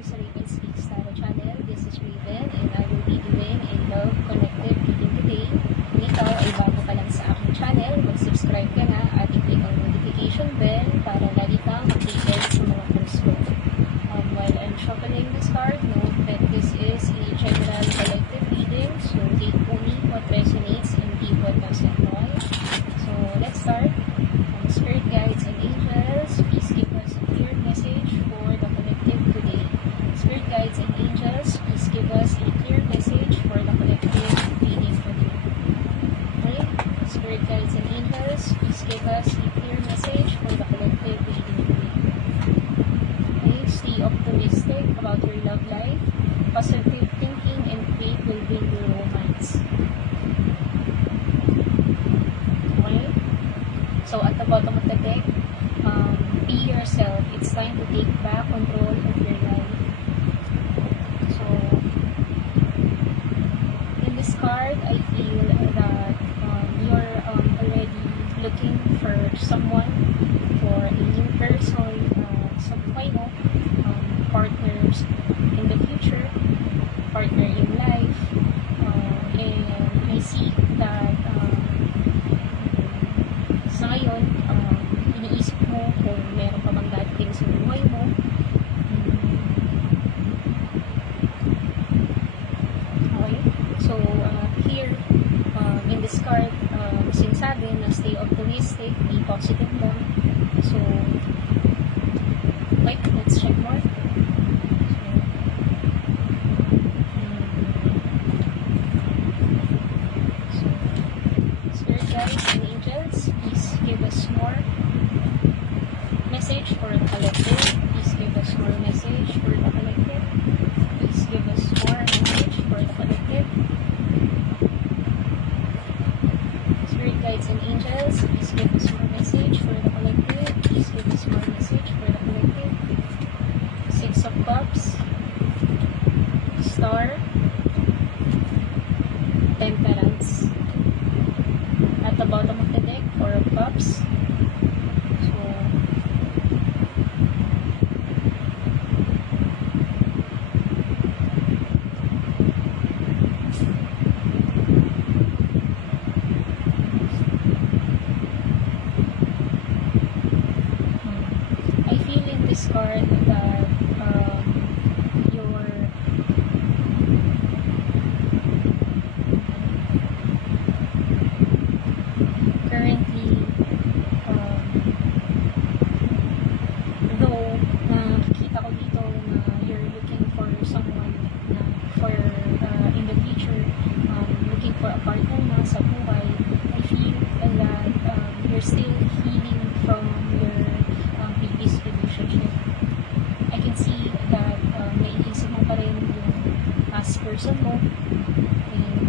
welcome sa Raven Speaks Tarot Channel. This is Raven and I will be doing a love collective reading today. Kung ikaw ay bago pa lang sa aking channel, mag-subscribe ka na at i-click ang notification bell para lagi kang updated sa mga posts ko. While I'm shuffling this card, note that this is a general collective reading, so take only what resonates and leave what doesn't. So let's start. Spirit guides and angels, please give us a clear message for the collective today. Spirit guides and angels, please give us a clear message for the collective reading today. Okay? Spirit guides and angels, please give us a clear message for the collective reading today. Okay? Stay optimistic about your love life. Positive thinking and faith will bring you romance. Okay? So at the bottom of the deck, be yourself. It's time to take back control of your life. So in this card, I feel that you're already looking for someone, for a new person, some partners in the future, partner in life, and I see that sa ngayon, iniisip mo kung meron pa bang dating sa buhay mo. Okay? So, here, in this card, sinasabi na stay optimistic, be positive lang. So, wait, let's check more. Spirit guides and angels, please give us more message for the collective. Please give us more message for the collective. Please give us more message for the collective. Spirit guides and angels, please give us more message for the collective. Please give us more message for the collective. Six of Cups, Star, Temperance. At the bottom of the deck, Four of Cups. So, I feel in this card that you're currently, though nakikita ko dito na you're looking for someone na for in the future, looking for a partner na sa buhay, I feel that you're still healing from your previous relationship. I can see that naiisip mo pa rin yung past person mo, and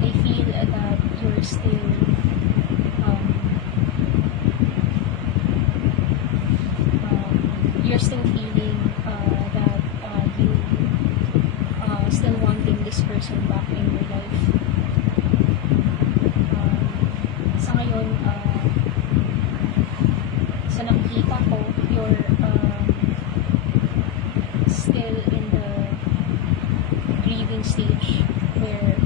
I feel that you're still feeling that you still wanting this person back in your life. Sa ngayon, sa nakikita ko, you're still in the grieving stage where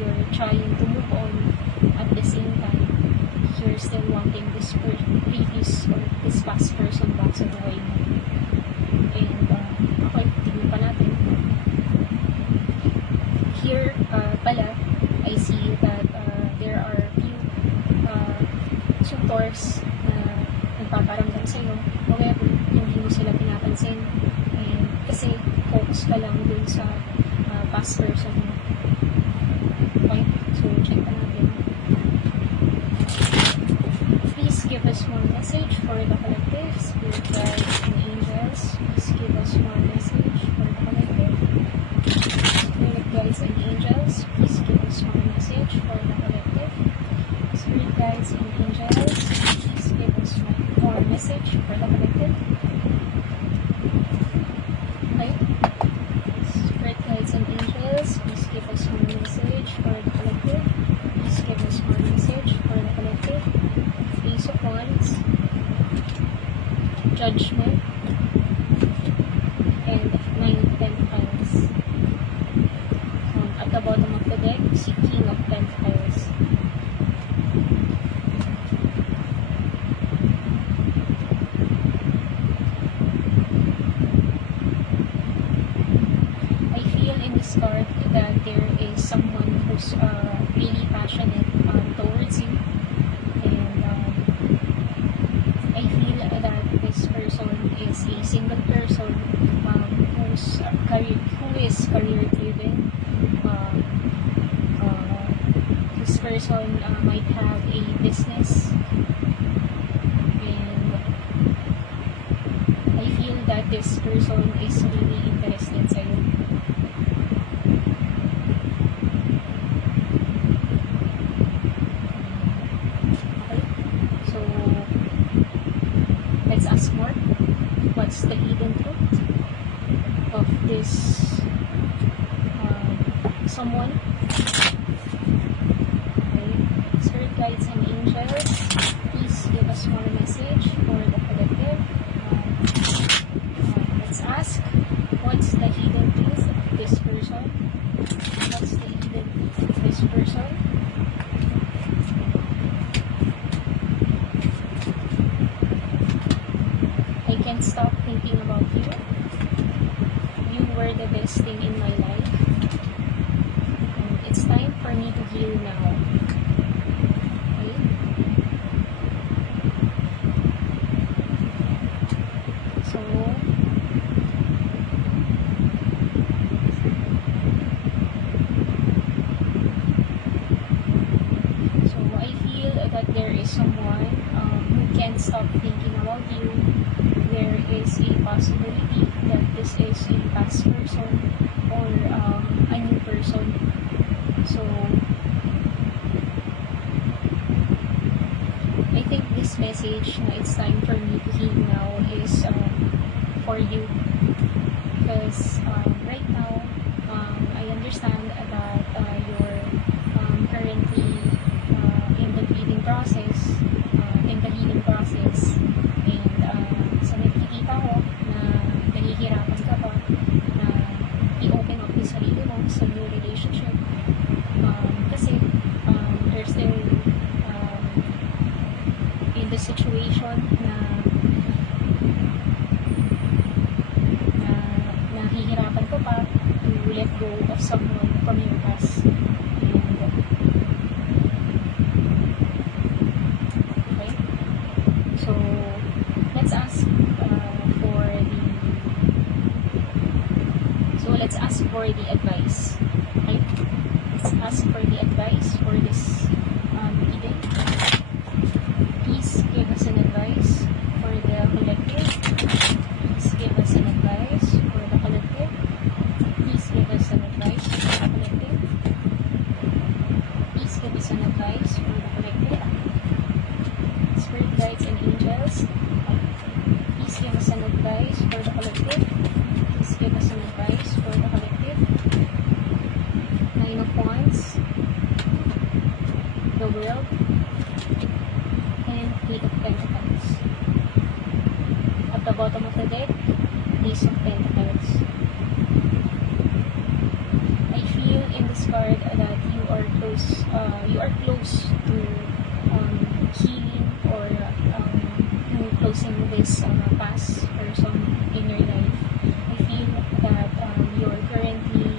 you're trying to move on. At the same time, you're still wanting this previous or this past person back sa buhay mo. And okay, tingnan pa natin. Here pala, I see that there are few suitors na nagpaparamdam sa'yo. However, hindi mo sila pinapansin. And kasi focus ka lang dun sa past person mo. Okay, so check pa natin. Please give us more message for the collective. Spirit guides and angels, please give us more message for the collective. Spirit guides and angels, please give us more message for the collective. Spirit guides and angels, please give us more message for the collective. Okay. Spirit guides and angels, please give us more message for the collective. Please give us more message for the collective. Ace of Wands, Judgment, and 9 of Pentacles. At the bottom of the deck, si King of Pentacles. I feel in this card that there is someone who's really passionate towards you, and I feel that this person is a single person who is career driven. This person might have a business, and I feel that this person is really interested sa iyo. Okay, so let's ask more. What's the hidden truth of this someone? Okay, spirit guides and angels, please give us more message for the collective. Let's ask, what's the hidden truth of this person? What's the hidden truth of this person? I can't stop thinking about you. You were the best thing in my life. And it's time for me to heal now. Okay? So I feel that there is someone who can't stop thinking about you. There is a possibility that this is a past person or a new person. So I think this message na it's time for me to heal now is for you, because right now I understand that you're currently in the healing process, and sa nakikita ko na nahihirapan ka pa na i-open up yung sarili mo sa new relationship, kasi you're still in the situation na nahihirapan ko pa to let go of someone from your past. Okay, so let's ask for the advice. Okay, let's ask for the advice for this reading. Please give us an advice for the collective. Please give us an advice for the collective. Please give us an advice for the collective. Please give us an advice for the collective. Spirit guides and angels, please give us an advice for the collective. Please give us an advice for the collective. 9 of Wands, the World, and 8 of Pentacles. At the bottom of the deck, Ace of Pentacles. I feel in this card that you are close to healing or closing this past person in your life. I feel that you're currently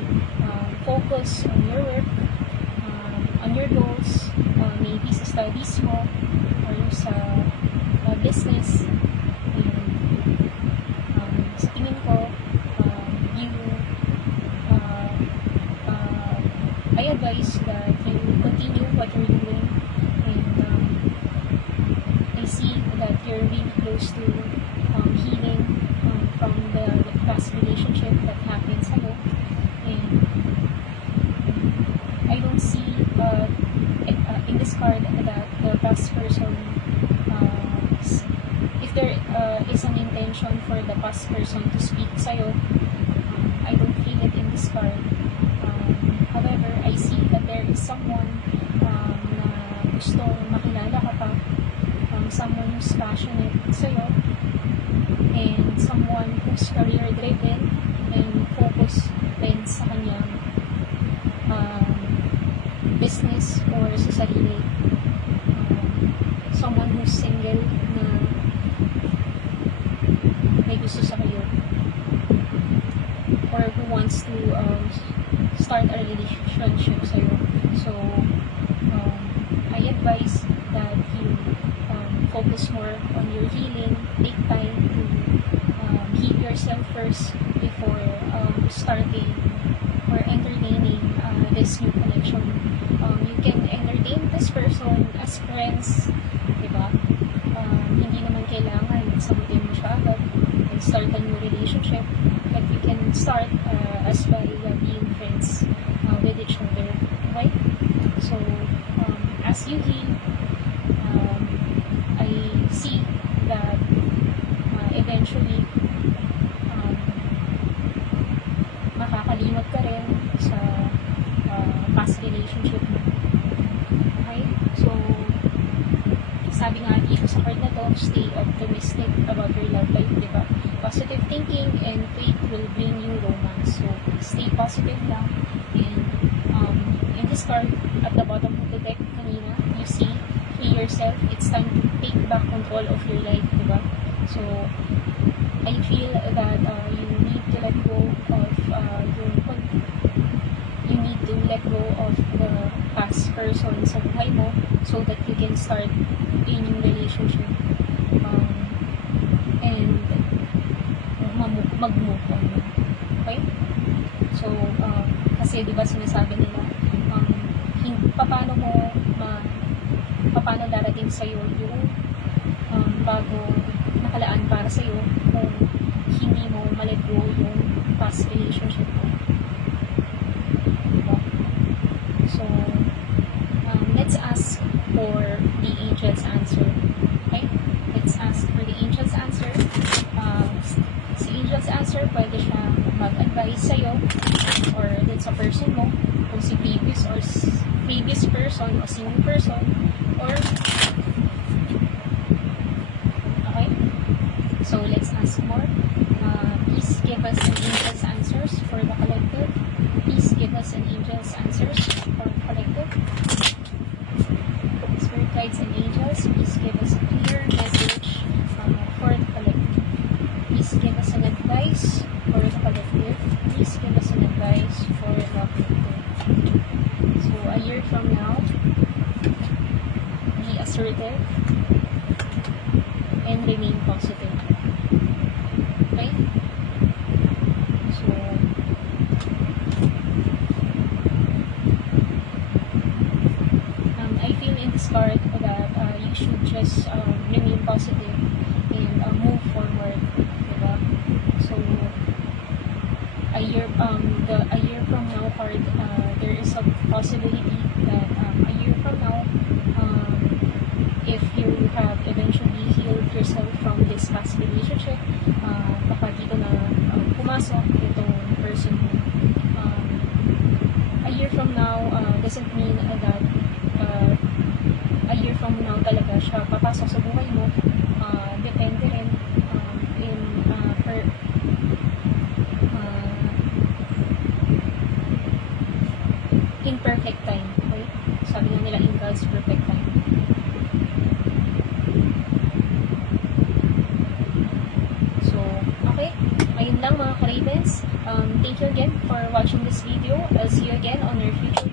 focused on your work, on your goals, maybe sa studies mo or sa business. And sa tingin ko, I advise that you continue what you're doing, and I see that you're really close to healing from the past relationship that happened sa'yo. And I don't see in this card that the past person, if there is an intention for the past person to speak sa'yo, I don't feel it in this card. However, I see that there is someone na gustong makilala ka pa, someone who's passionate sa'yo, and someone who's career driven and focus din sa kanyang business or sa sarili. Someone who's single na may gusto sa kayo, or who wants to start a relationship sa'yo. So I advise that you focus more on your healing, take time to heal yourself first before starting or entertaining this new connection. You can entertain this person as friends, diba? Hindi naman kailangan sagutin mo siya agad and start a new relationship, but you can start as by being friends with each other, okay? So as you heal, I see that eventually makakalimot ka rin sa past relationship mo. Okay? So, sabi nga dito sa card na to, stay optimistic about your love life, di ba? Positive thinking and faith will bring you romance. So, stay positive lang. And in this card, at the bottom of the deck kanina, you see, free yourself. It's time to take back control of your life, di ba? So, I feel that you need to let go of you need to let go of the past person sa buhay mo so that you can start a new relationship and mag-move on. Okay? So, kasi diba sinasabi nila paano darating sa'yo yung bago nakalaan para sa'yo kung hindi mo ma-let go yung past relationship mo. Diba? So, let's ask for the angel's answer. Okay? Let's ask for the angel's answer. Si angel's answer, pwede siya mag-advise sa'yo or din sa person mo, kung si previous person o single person, or okay? So, let's ask more. Please give us an angel's answers for the collective. Please give us an angel's answers for the collective. Spirit guides and angels, please give us a clear message for the collective. Please give us an advice for the collective. Please give us an advice for the collective. So, a year from now, be assertive and remain positive. Okay? So, I feel in this card that you should just remain positive and move forward, diba? So, a year from now card, there is a possibility that a year from now, if you have eventually healed yourself from this past relationship, baka dito na pumasok itong person mo. A year from now doesn't mean that a year from now talaga siya papasok sa buhay mo. Depende rin in perfect time. Okay? Sabi nga nila, in God's perfect time. So, okay. Ayun lang mga ka-Ravens. Thank you again for watching this video. I'll see you again on our future